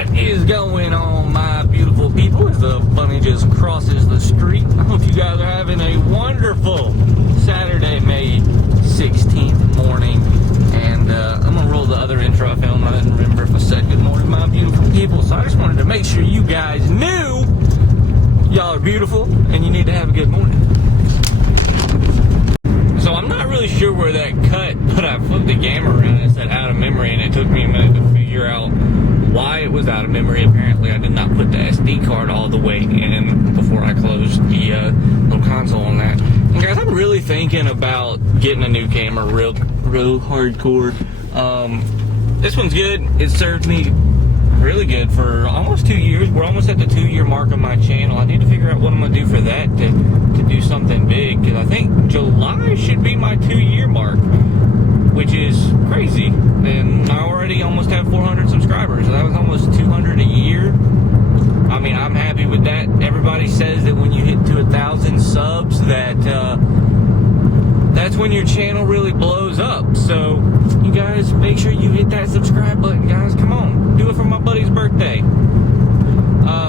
What is going on, my beautiful people, as the bunny just crosses the street? I hope you guys are having a wonderful Saturday, May 16th morning. And I'm going to roll the other intro I filmed. I didn't remember if I said good morning, my beautiful people. So I just wanted to make sure you guys knew y'all are beautiful and you need to have a good morning. So I'm not really sure where that cut, but I flipped the camera around and it said out of memory, and it took me a minute to figure out why it was out of memory. Apparently I did not put the SD card all the way in before I closed the little console on that. And guys, I'm really thinking about getting a new camera real hardcore. This one's good. It served me really good for almost 2 years. We're almost at the 2-year mark of my channel. I need to figure out what I'm gonna do for that to do something big, because I think July should be my 2-year mark, which is crazy. And I already almost have 400 subscribers. So that was almost 200 a year. I mean, I'm happy with that. Everybody says that when you hit to 1,000 subs, that's when your channel really blows up. So you guys make sure you hit that subscribe button, guys. Come on, do it for my buddy's birthday.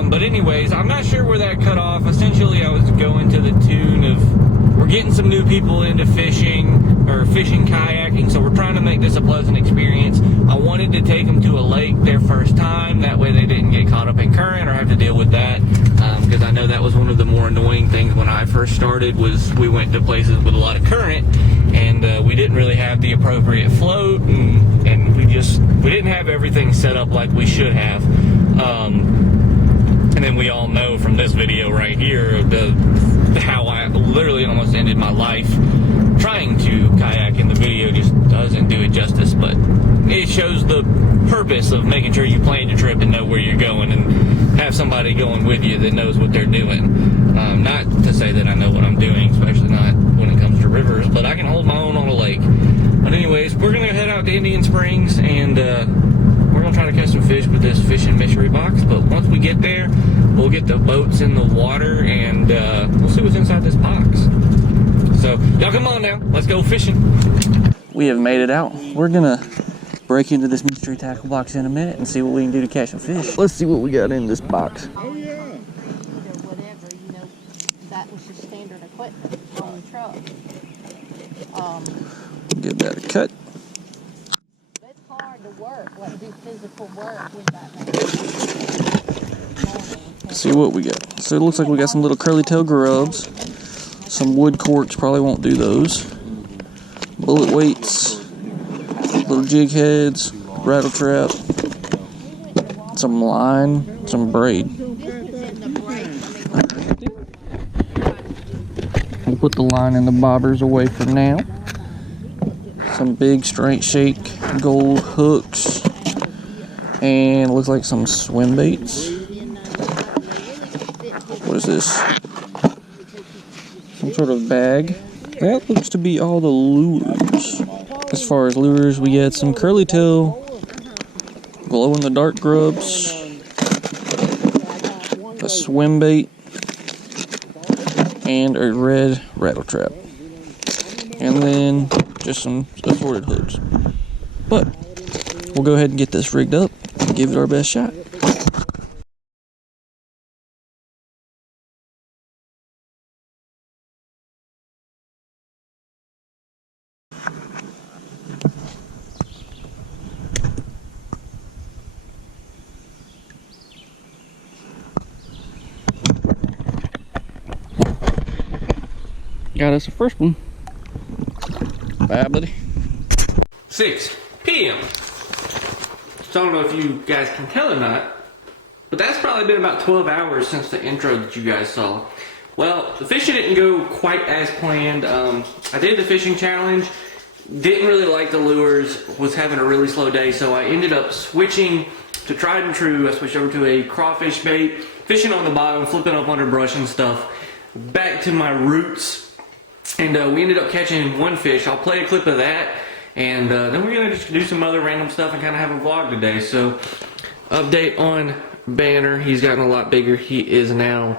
But anyways, I'm not sure where that cut off. Essentially, I was going to the tune of, we're getting some new people into fishing, or fishing kayaking, so we're trying to make this a pleasant experience. I wanted to take them to a lake their first time, that way they didn't get caught up in current or have to deal with that, because I know that was one of the more annoying things when I first started, was we went to places with a lot of current, and we didn't really have the appropriate float, and we didn't have everything set up like we should have. And then we all know from this video right here how I literally almost ended my life trying to kayak, and the video just doesn't do it justice, but it shows the purpose of making sure you plan your trip and know where you're going and have somebody going with you that knows what they're doing. Not to say that I know what I'm doing, especially not when it comes to rivers, but I can hold my own on a lake. But anyways, we're going to head out to Indian Springs, and we're going to try to catch some fish with this fishing mystery box. But once we get there, we'll get the boats in the water, and we'll see what's inside this box. So, y'all come on now. Let's go fishing. We have made it out. We're going to break into this mystery tackle box in a minute and see what we can do to catch some fish. Let's see what we got in this box. Oh, yeah. Whatever, you know, that was your standard equipment on the truck. Give that a cut. It's hard to work, like do physical work with that thing. Let's see what we got. So it looks like we got some little curly tail grubs. Some wood corks, probably won't do those. Bullet weights, little jig heads, rattle trap, some line, some braid. We'll put the line and the bobbers away for now. Some big straight shake gold hooks, and it looks like some swim baits. What is this? Some sort of bag. That looks to be all the lures. As far as lures, we had some curly tail, glow in the dark grubs, a swim bait, and a red rattle trap. And then just some assorted hooks. But we'll go ahead and get this rigged up and give it our best shot. Got us a first one. Bye, buddy. 6 p.m. So I don't know if you guys can tell or not, but that's probably been about 12 hours since the intro that you guys saw. Well, the fishing didn't go quite as planned. I did the fishing challenge, didn't really like the lures, was having a really slow day, so I ended up switching to tried and true. I switched over to a crawfish bait, fishing on the bottom, flipping up under brush and stuff, back to my roots. And we ended up catching one fish. I'll play a clip of that, and then we're going to just do some other random stuff and kind of have a vlog today. So, update on Banner. He's gotten a lot bigger. He is now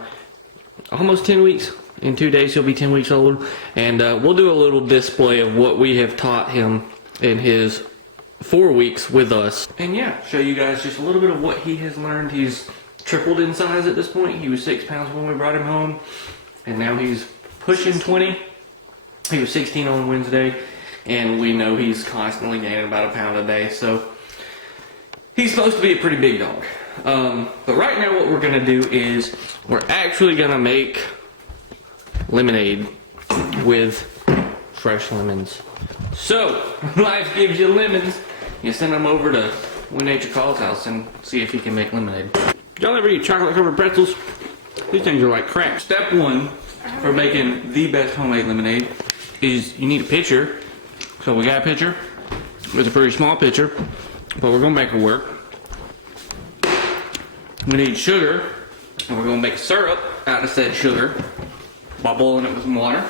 almost 10 weeks. In 2 days, he'll be 10 weeks old. And we'll do a little display of what we have taught him in his 4 weeks with us. And yeah, show you guys just a little bit of what he has learned. He's tripled in size at this point. He was 6 pounds when we brought him home, and now he's pushing 20. He was 16 on Wednesday, and we know he's constantly gaining about a pound a day, so he's supposed to be a pretty big dog. But right now what we're gonna do is we're actually gonna make lemonade with fresh lemons. So, life gives you lemons. You send them over to When Nature Calls house and see if he can make lemonade. Y'all ever eat chocolate covered pretzels? These things are like crack. Step 1 for making the best homemade lemonade is you need a pitcher. So we got a pitcher. It's a pretty small pitcher, but we're gonna make it work. We need sugar, and we're gonna make syrup out of said sugar by boiling it with some water.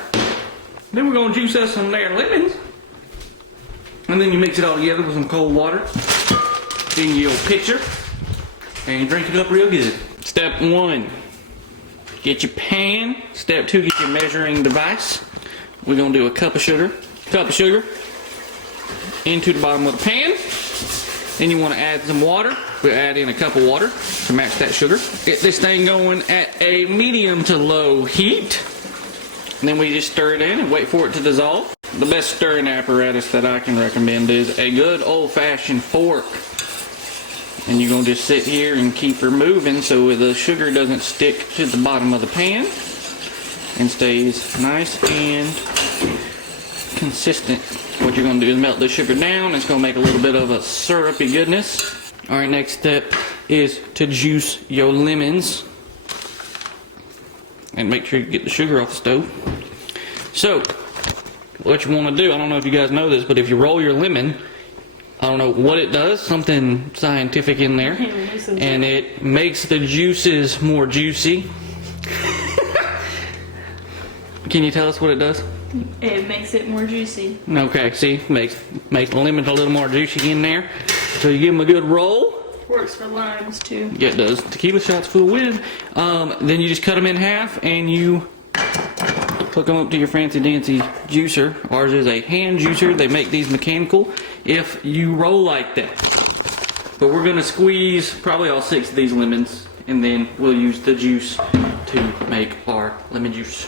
Then we're gonna juice us some there lemons, and then you mix it all together with some cold water in your pitcher, and you drink it up real good. Step 1, get your pan. Step 2, get your measuring device. We're gonna do a cup of sugar into the bottom of the pan. Then you want to add some water. We'll add in a cup of water to match that sugar. Get this thing going at a medium to low heat. And then we just stir it in and wait for it to dissolve. The best stirring apparatus that I can recommend is a good old-fashioned fork. And you're going to just sit here and keep her moving so the sugar doesn't stick to the bottom of the pan and stays nice and consistent. What you're going to do is melt the sugar down. It's going to make a little bit of a syrupy goodness. Alright, next step is to juice your lemons. And make sure you get the sugar off the stove. So, what you want to do, I don't know if you guys know this, but if you roll your lemon, I don't know what it does, something scientific in there, and it makes the juices more juicy. Can you tell us what it does? It makes it more juicy. Okay, see, makes the lemons a little more juicy in there. So you give them a good roll. Works for limes too. Yeah, it does. Tequila shots full of wind. Then you just cut them in half and you hook them up to your fancy dancy juicer. Ours is a hand juicer. They make these mechanical if you roll like that. But we're going to squeeze probably all 6 of these lemons, and then we'll use the juice to make our lemon juice.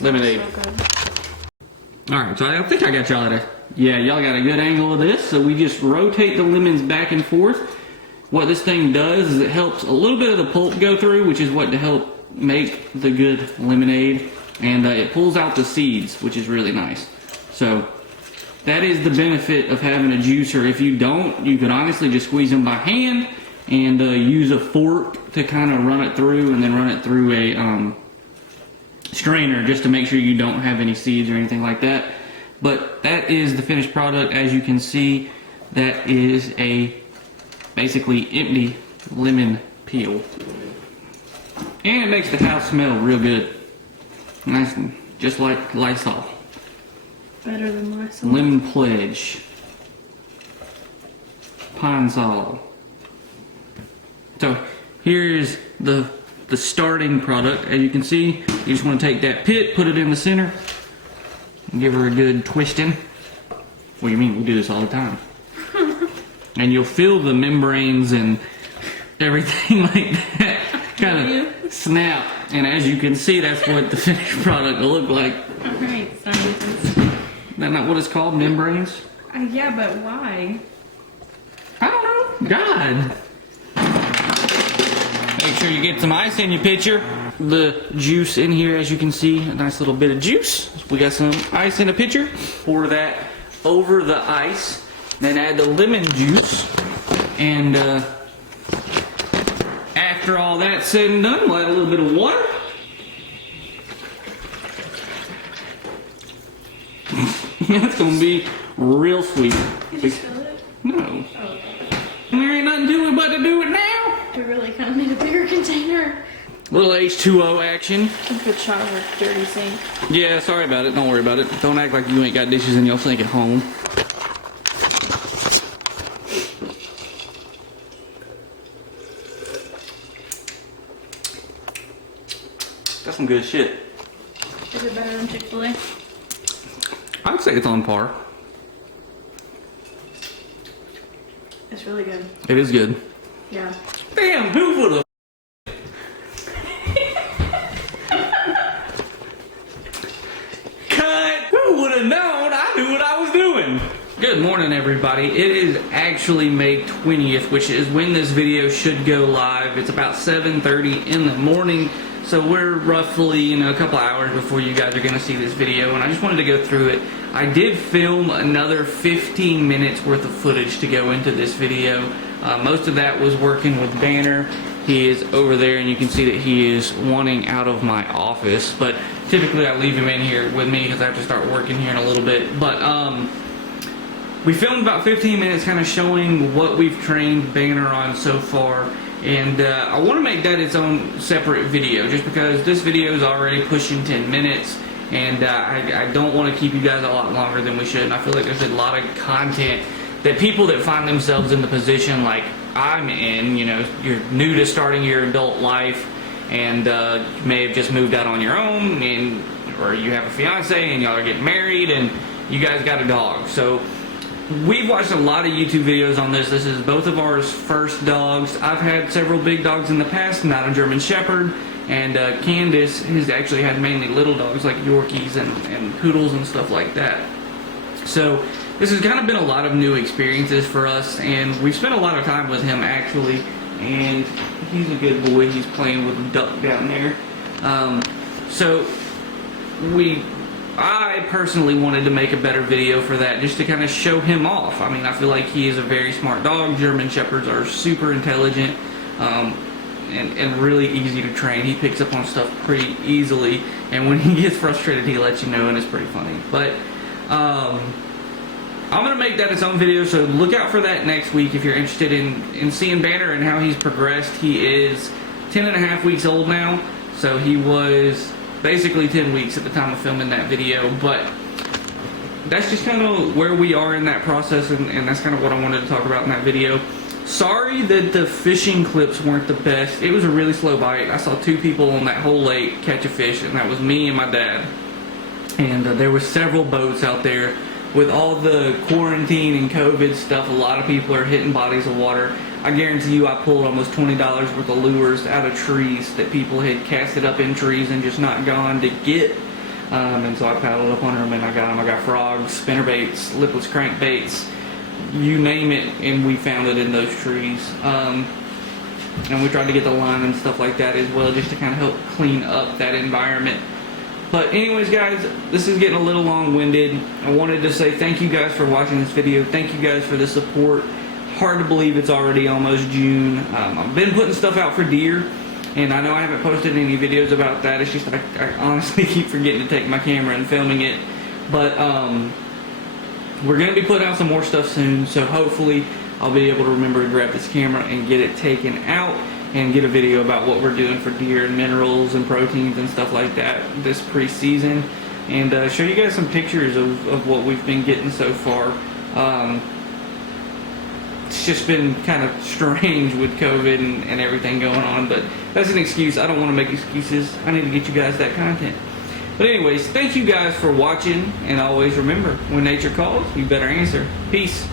Lemonade. So Alright, so I think I got y'all at a... Yeah, y'all got a good angle of this. So we just rotate the lemons back and forth. What this thing does is it helps a little bit of the pulp go through, which is what to help make the good lemonade. And it pulls out the seeds, which is really nice. So that is the benefit of having a juicer. If you don't, you could honestly just squeeze them by hand and use a fork to kind of run it through, and then run it through a strainer just to make sure you don't have any seeds or anything like that. But that is the finished product. As you can see, that is a basically empty lemon peel, and it makes the house smell real good, nice, and just like Lysol. better than Lysol. Lemon Pledge, Pine Sol. So here's the starting product. As you can see, you just want to take that pit, put it in the center, and give her a good twisting. What do you mean? We do this all the time. And you'll feel the membranes and everything like that kind of snap. And as you can see, that's what the finished product will look like. Alright, scientists. Is that not what it's called? Membranes? Yeah, but why? I don't know. God. Make sure you get some ice in your pitcher. The juice in here, as you can see, a nice little bit of juice. We got some ice in a pitcher. Pour that over the ice. Then add the lemon juice. And after all that's said and done, we'll add a little bit of water. It's going to be real sweet. Did you spill it? No. Oh, okay. There ain't nothing to it but to do it now. We really kind of need a bigger container. Little H2O action. A good shot of a dirty sink. Yeah, sorry about it. Don't worry about it. Don't act like you ain't got dishes in your sink at home. That's some good shit. Is it better than Chick-fil-A? I'd say it's on par. It's really good. It is good. Yeah. Damn, who would have? Cut! Who would have known I knew what I was doing? Good morning, everybody. It is actually May 20th, which is when this video should go live. It's about 7:30 in the morning, so we're roughly, a couple hours before you guys are going to see this video, and I just wanted to go through it. I did film another 15 minutes worth of footage to go into this video. Most of that was working with Banner. He is over there, and you can see that he is wanting out of my office, but typically I leave him in here with me because I have to start working here in a little bit. But we filmed about 15 minutes kind of showing what we've trained Banner on so far, and I want to make that its own separate video just because this video is already pushing 10 minutes, and I don't want to keep you guys a lot longer than we should, and I feel like there's a lot of content that people that find themselves in the position like I'm in, you're new to starting your adult life, and you may have just moved out on your own, or you have a fiance and y'all are getting married and you guys got a dog. So we've watched a lot of YouTube videos on this. This is both of ours first dogs. I've had several big dogs in the past, not a German Shepherd, and Candace has actually had mainly little dogs like Yorkies and poodles and stuff like that. So this has kind of been a lot of new experiences for us, and we've spent a lot of time with him actually, and he's a good boy. He's playing with a duck down there. I personally wanted to make a better video for that just to kind of show him off. I mean, I feel like he is a very smart dog. German Shepherds are super intelligent and really easy to train. He picks up on stuff pretty easily, and when he gets frustrated, he lets you know, and it's pretty funny. But I'm going to make that its own video, so look out for that next week if you're interested in seeing Banner and how he's progressed. He is 10.5 weeks old now, so he was basically 10 weeks at the time of filming that video, but that's just kind of where we are in that process, and that's kind of what I wanted to talk about in that video. Sorry that the fishing clips weren't the best. It was a really slow bite. I saw 2 people on that whole lake catch a fish, and that was me and my dad. And there were several boats out there. With all the quarantine and COVID stuff, a lot of people are hitting bodies of water. I guarantee you I pulled almost $20 worth of lures out of trees that people had casted up in trees and just not gone to get. And so I paddled up on them and I got them. I got frogs, spinnerbaits, lipless crankbaits, you name it, and we found it in those trees. And we tried to get the line and stuff like that as well, just to kind of help clean up that environment. But anyways, guys, this is getting a little long-winded. I wanted to say thank you guys for watching this video. Thank you guys for the support. Hard to believe it's already almost June. I've been putting stuff out for deer, and I know I haven't posted any videos about that. It's just I honestly keep forgetting to take my camera and filming it. But we're going to be putting out some more stuff soon, so hopefully I'll be able to remember to grab this camera and get it taken out and get a video about what we're doing for deer and minerals and proteins and stuff like that this pre-season, and show you guys some pictures of what we've been getting so far. It's just been kind of strange with COVID and everything going on, but that's an excuse. I don't want to make excuses. I need to get you guys that content. But anyways, thank you guys for watching, and always remember, when nature calls, you better answer. Peace.